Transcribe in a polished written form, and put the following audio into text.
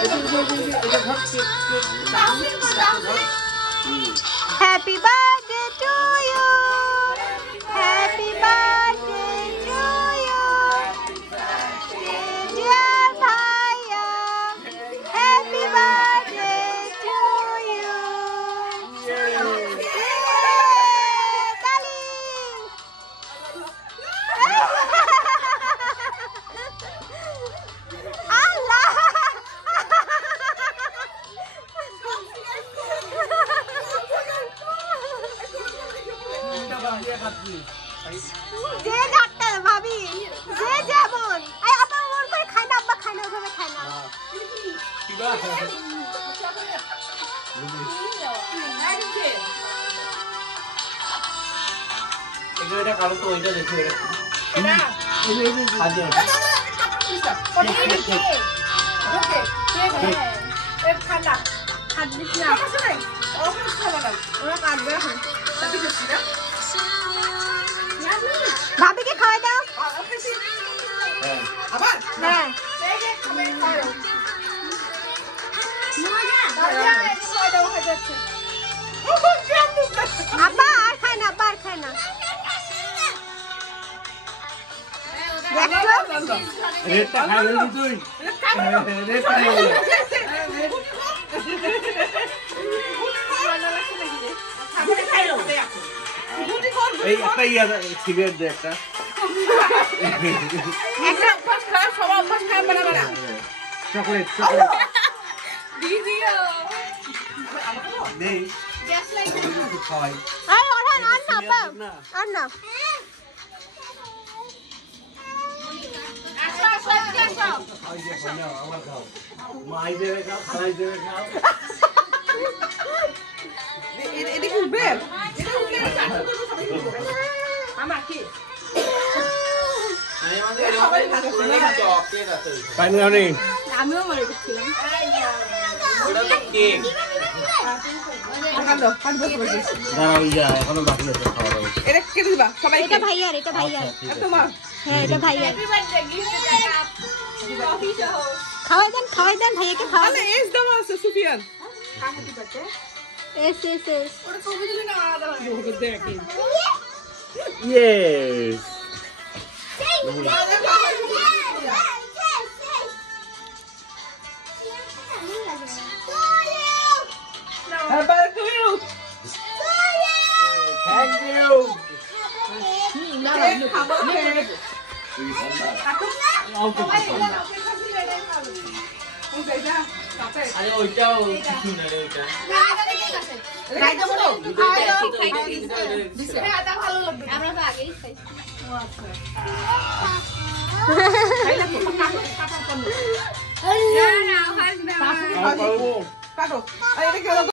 Happy birthday to you. Happy birthday to you. Dear Bhaiya. Happy birthday to you. Tali. Allah. যে doctor ভাবি যে যেমন I আপা ওর করে খায় না আব্বা খায় না ওভাবে খায় না এটা কালো তো ওইটা দেখো এটা আজে ঠান্ডা হাত দিস না ওরা কাটবে এখন ভাবিকে খাওয়াই দাও আবার হ্যাঁ আব্বা আর খায় না আব্বা আর খায় না দেখছো রেটটা খাই গেলি তুই রেটটা খাই গেলি এই একটা ইয়া সিগারেট দে একটা একটা অভ্যাস খারাপ সব অভ্যাস খারাপ বানাবে না চকলেট চকলেট দিদিও নেই খাওয়াই আরে ওঠান আর না আব্বা আর না আমার খাও মাই দেবে খাও খাই দেবে খাও এদিকে উঠবে এটা উঠলে আমার কি পানি নাও আমিও মরে গেছিলাম দাঁড়াও ইয়া এখনো বাকি আছে খাওয়া দাওয়া এটা কেটে দিবা সবাই এটা ভাইয়ার এটা ভাইয়ার তোমার হ্যাঁ এটা ভাইয়ার খাওয়াই দেন ভাইয়াকে খাওয়াই আরে এস দেওয়া আছে সুফিয়ান এস এস এস ওটা ছবি দিলে না আলাদা হবে দেখি yes Happy birthday to you. Thank you না না খাবো আরে ওইটাও কিছু না রে ওইটা রাইদা বলো এটা ভালো লাগবে আমরা তো আগেই খাইছি ও আচ্ছা খাইলা তো কাটা কাটা করব না না কাটো আর এটা